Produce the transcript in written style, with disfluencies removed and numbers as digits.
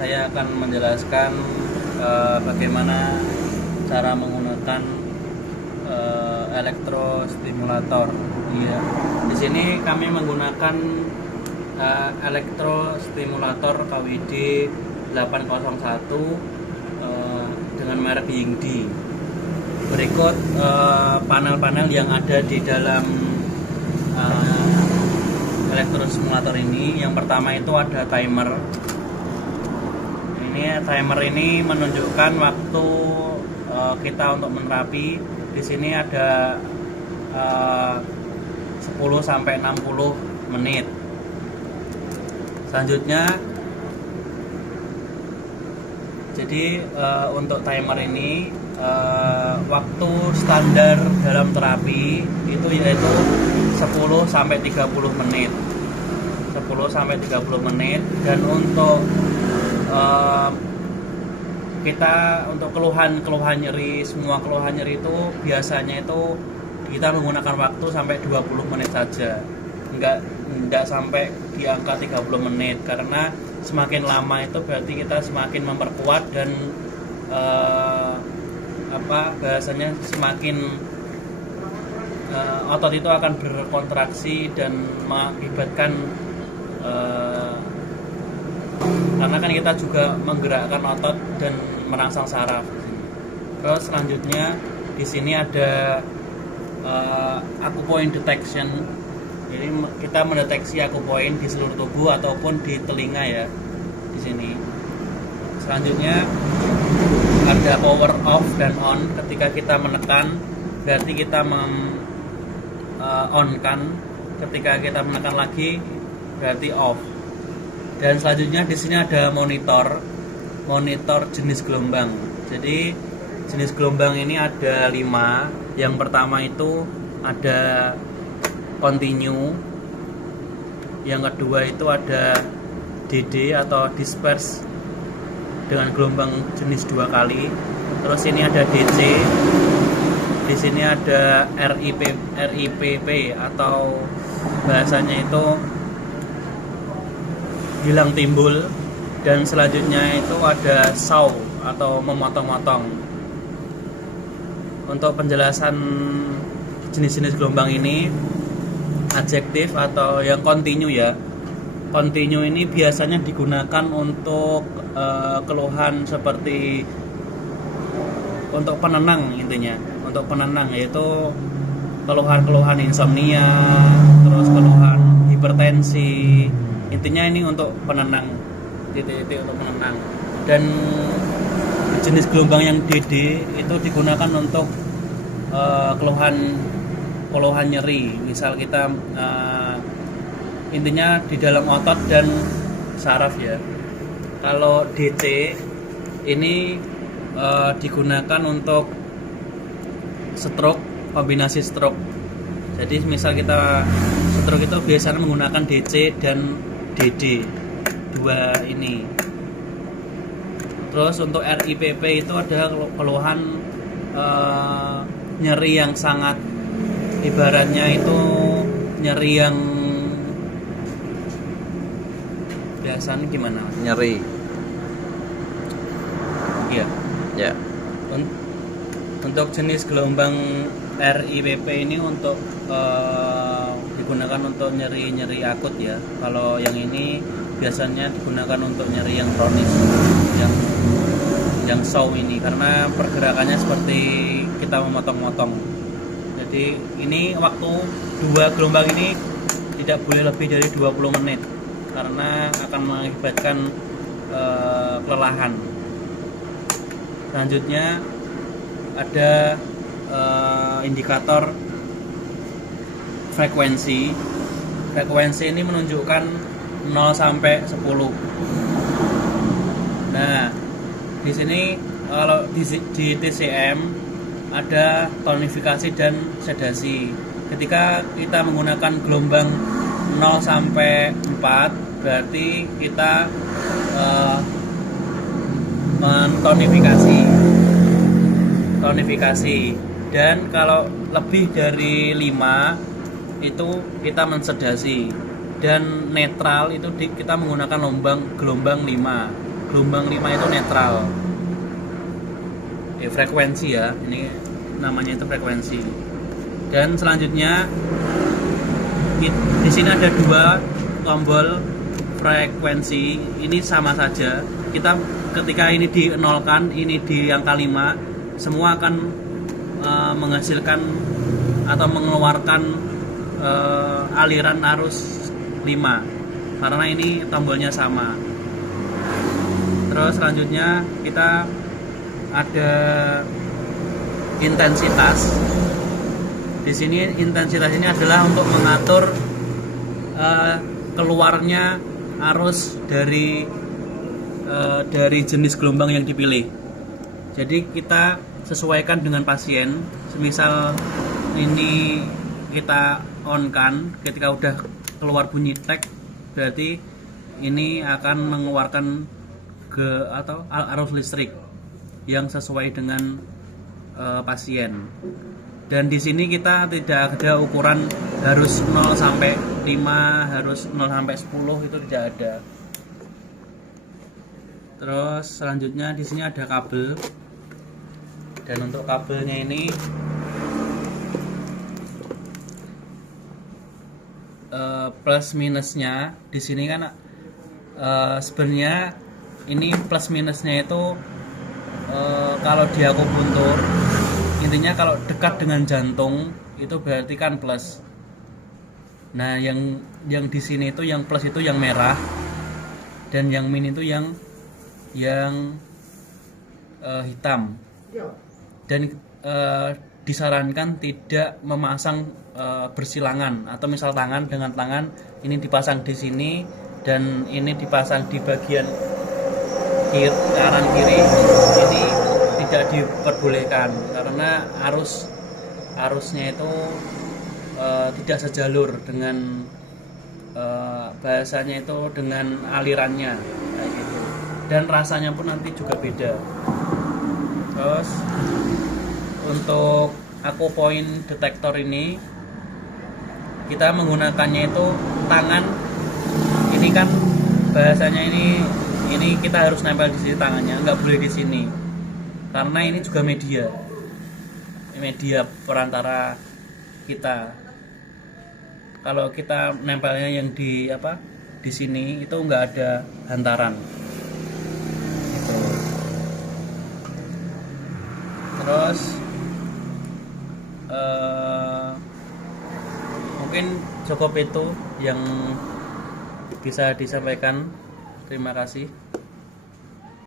saya akan menjelaskan bagaimana cara menggunakan elektrostimulator. Iya. Di sini kami menggunakan elektrostimulator KWD 801 dengan merek Yingdi. Berikut panel-panel yang ada di dalam elektrostimulator ini. Yang pertama itu ada timer. Timer ini menunjukkan waktu kita untuk menerapi. Di sini ada 10 sampai 60 menit. Selanjutnya, jadi untuk timer ini waktu standar dalam terapi itu yaitu 10 sampai 30 menit. 10 sampai 30 menit. Dan untuk kita untuk keluhan nyeri, semua keluhan nyeri itu biasanya itu kita menggunakan waktu sampai 20 menit saja. Enggak sampai di angka 30 menit, karena semakin lama itu berarti kita semakin memperkuat dan bahasanya semakin otot itu akan berkontraksi dan mengakibatkan karena kan kita juga menggerakkan otot dan merangsang saraf. Terus selanjutnya di sini ada acupoint detection. Jadi kita mendeteksi acupoint di seluruh tubuh ataupun di telinga ya di sini. Selanjutnya ada power off dan on. Ketika kita menekan berarti kita on kan. Ketika kita menekan lagi berarti off. Dan selanjutnya di sini ada monitor jenis gelombang. Jadi jenis gelombang ini ada 5. Yang pertama itu ada continue. Yang kedua itu ada DD atau disperse dengan gelombang jenis 2 kali. Terus ini ada DC. Di sini ada RIPP atau bahasanya itu hilang timbul. Dan selanjutnya itu ada saw atau memotong-motong. Untuk penjelasan jenis-jenis gelombang ini, adjektif atau yang continue ya. Continue ini biasanya digunakan untuk keluhan seperti untuk penenang intinya. Untuk penenang yaitu keluhan-keluhan insomnia, terus keluhan hipertensi. Intinya ini untuk penenang, titik-titik untuk penenang. Dan jenis gelombang yang DD itu digunakan untuk keluhan nyeri. Misal kita intinya di dalam otot dan saraf ya. Kalau DT ini digunakan untuk stroke, kombinasi stroke. Jadi misal kita stroke itu biasanya menggunakan DC dan DD 2 ini. Terus untuk RIPP itu ada keluhan nyeri yang sangat, ibaratnya itu nyeri yang biasanya gimana? Nyeri. Iya. Ya. Untuk jenis gelombang RIPP ini untuk digunakan untuk nyeri akut ya. Kalau yang ini biasanya digunakan untuk nyeri yang kronis, yang saw ini, karena pergerakannya seperti kita memotong-motong. Jadi ini waktu 2 gelombang ini tidak boleh lebih dari 20 menit karena akan mengakibatkan kelelahan. Selanjutnya ada indikator frekuensi. Frekuensi ini menunjukkan 0 sampai 10. Nah, di sini kalau di TCM ada tonifikasi dan sedasi. Ketika kita menggunakan gelombang 0 sampai 4 berarti kita tonifikasi. Dan kalau lebih dari 5 itu kita mensedasi. Dan netral itu kita menggunakan gelombang 5. gelombang 5 itu netral. Frekuensi ya, ini namanya itu frekuensi. Dan selanjutnya di sini ada 2 tombol frekuensi, ini sama saja. Kita ketika ini dinolkan, ini di angka 5, semua akan menghasilkan atau mengeluarkan aliran arus 5 karena ini tombolnya sama. Terus selanjutnya kita ada intensitas. Di sini intensitas ini adalah untuk mengatur keluarnya arus dari jenis gelombang yang dipilih. Jadi kita sesuaikan dengan pasien. Semisal ini kita on kan, ketika udah keluar bunyi tek, berarti ini akan mengeluarkan arus listrik yang sesuai dengan pasien. Dan di sini kita tidak ada ukuran harus 0 sampai 5, harus 0 sampai 10, itu tidak ada. Terus selanjutnya di sini ada kabel. Dan untuk kabelnya ini plus minusnya di sini kan sebenarnya ini plus minusnya itu kalau di akupuntur intinya kalau dekat dengan jantung itu berarti kan plus. Nah, yang di sini itu yang plus itu yang merah, dan yang min itu yang hitam. Dan disarankan tidak memasang bersilangan, atau misal tangan dengan tangan ini dipasang di sini dan ini dipasang di bagian kanan kiri, ini tidak diperbolehkan karena arusnya itu tidak sejalur dengan bahasanya itu dengan alirannya kayak gitu. Dan rasanya pun nanti juga beda. Terus untuk akupoint detektor ini kita menggunakannya itu tangan. Ini kan bahasanya ini kita harus nempel di sini tangannya, nggak boleh di sini. Karena ini juga media perantara kita. Kalau kita nempelnya yang di sini itu nggak ada hantaran. Gitu. Terus mungkin cukup itu yang bisa disampaikan. Terima kasih.